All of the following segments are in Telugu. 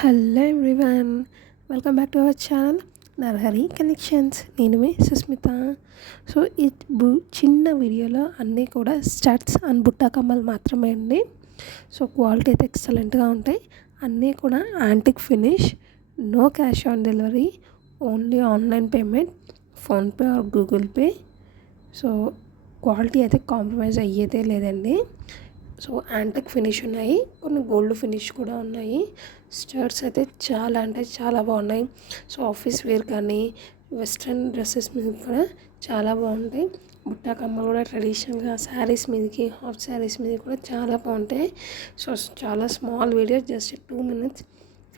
Hello everyone, welcome back to our channel Narahari collections. నేను మీ సుస్మిత. సో ఈ చిన్న వీడియోలో అన్నీ కూడా స్టడ్స్ అండ్ బుట్టా కమ్మలు మాత్రమే అండి. సో క్వాలిటీ అయితే ఎక్సలెంట్గా ఉంటాయి. అన్నీ కూడా antique finish, no cash on delivery, only online payment, PhonePe or Google Pay. So quality అయితే కాంప్రమైజ్ అయ్యేదే లేదండి. సో యాంటిక్ ఫినిష్ ఉన్నాయి, కొన్ని గోల్డ్ ఫినిష్ కూడా ఉన్నాయి. స్టడ్స్ అయితే చాలా అంటే చాలా బాగున్నాయి. సో ఆఫీస్ వేర్ కానీ వెస్ట్రన్ డ్రెస్సెస్ మీద కూడా చాలా బాగుంటాయి. బుట్టా కమ్మలు కూడా ట్రెడిషనల్గా శారీస్ మీదకి, హాఫ్ శారీస్ మీద కూడా చాలా బాగుంటాయి. సో చాలా small video, just 2 minutes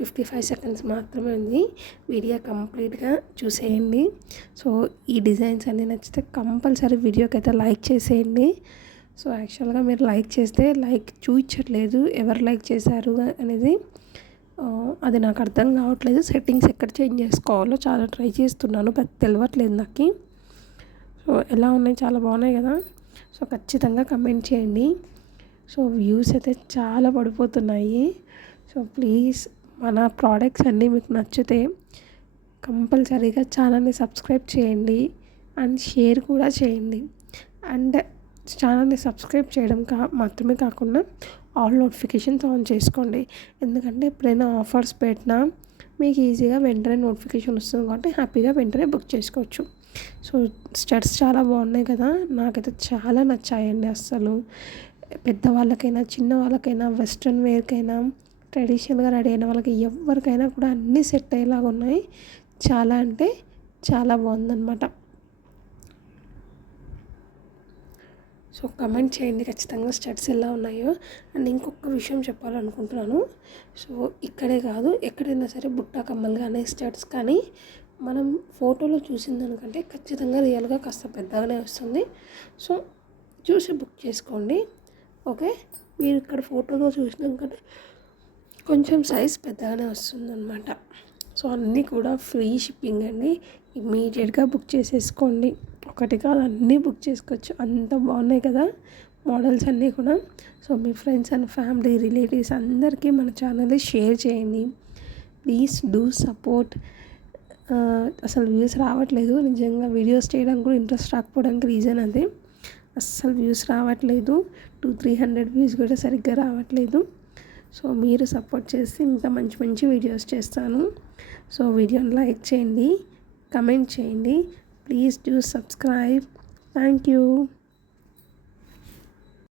55 seconds మాత్రమే ఉంది. వీడియో కంప్లీట్గా చూసేయండి. సో ఈ డిజైన్స్ అన్నీ నచ్చితే కంపల్సరీ వీడియోకి అయితే లైక్ చేసేయండి. సో యాక్చువల్గా మీరు లైక్ చేస్తే లైక్ చూపించట్లేదు, ఎవరు లైక్ చేశారు అనేది అది నాకు అర్థం కావట్లేదు. సెట్టింగ్స్ ఎక్కడ చేంజ్ చేసుకోవాలో చాలా ట్రై చేస్తున్నాను, పెద్ద తెలియట్లేదు నాకు. సో ఎలా ఉన్నాయి, చాలా బాగున్నాయి కదా. సో ఖచ్చితంగా కమెంట్ చేయండి. సో వ్యూస్ అయితే చాలా పడిపోతున్నాయి. సో ప్లీజ్ మన ప్రోడక్ట్స్ అన్నీ మీకు నచ్చితే కంపల్సరీగా ఛానల్ని సబ్స్క్రైబ్ చేయండి అండ్ షేర్ కూడా చేయండి. అండ్ ఛానల్ని సబ్స్క్రైబ్ చేయడం మాత్రమే కాకుండా ఆల్ నోటిఫికేషన్స్ ఆన్ చేసుకోండి. ఎందుకంటే ఎప్పుడైనా ఆఫర్స్ పెట్టినా మీకు ఈజీగా వెంటనే నోటిఫికేషన్ వస్తుంది కాబట్టి హ్యాపీగా వెంటనే బుక్ చేసుకోవచ్చు. సో స్టడ్స్ చాలా బాగున్నాయి కదా, నాకైతే చాలా నచ్చాయండి. అస్సలు పెద్దవాళ్ళకైనా చిన్న వాళ్ళకైనా వెస్ట్రన్ వేర్కైనా ట్రెడిషనల్గా రెడీ అయిన వాళ్ళకి ఎవరికైనా కూడా అన్నీ సెట్ అయ్యేలాగా ఉన్నాయి. చాలా అంటే చాలా బాగుందన్నమాట. సో కమెంట్ చేయండి ఖచ్చితంగా స్టడ్స్ ఎలా ఉన్నాయో. అండ్ ఇంకొక విషయం చెప్పాలనుకుంటున్నాను. సో ఇక్కడే కాదు, ఎక్కడైనా సరే బుట్టా కమ్మలు కానీ స్టడ్స్ కానీ మనం ఫోటోలో చూసిన దానికంటే ఖచ్చితంగా రియల్గా కాస్త పెద్దగానే వస్తుంది. సో చూసి బుక్ చేసుకోండి. ఓకే, మీరు ఇక్కడ ఫోటోలో చూసినాకంటే కొంచెం సైజ్ పెద్దగానే వస్తుందన్నమాట. సో అన్నీ కూడా ఫ్రీ షిప్పింగ్ అండి. ఇమ్మీడియట్గా బుక్ చేసేసుకోండి. ఒకటి కాదు, అన్నీ బుక్ చేసుకోవచ్చు. అంత బాగున్నాయి కదా మోడల్స్ అన్నీ కూడా. So me friends and family relatives అందరికీ మన ఛానల్ని షేర్ చేయండి. Please do support. అసలు వ్యూస్ రావట్లేదు, నిజంగా వీడియోస్ చేయడానికి కూడా ఇంట్రెస్ట్ రాకపోవడానికి రీజన్ అదే. అస్సలు వ్యూస్ రావట్లేదు, 200-300 వ్యూస్ కూడా సరిగ్గా రావట్లేదు. సో మీరు సపోర్ట్ చేసి ఇంకా మంచి మంచి వీడియోస్ చేస్తాను. సో వీడియోని లైక్ చేయండి, కమెంట్ చేయండి. Please do subscribe. Thank you.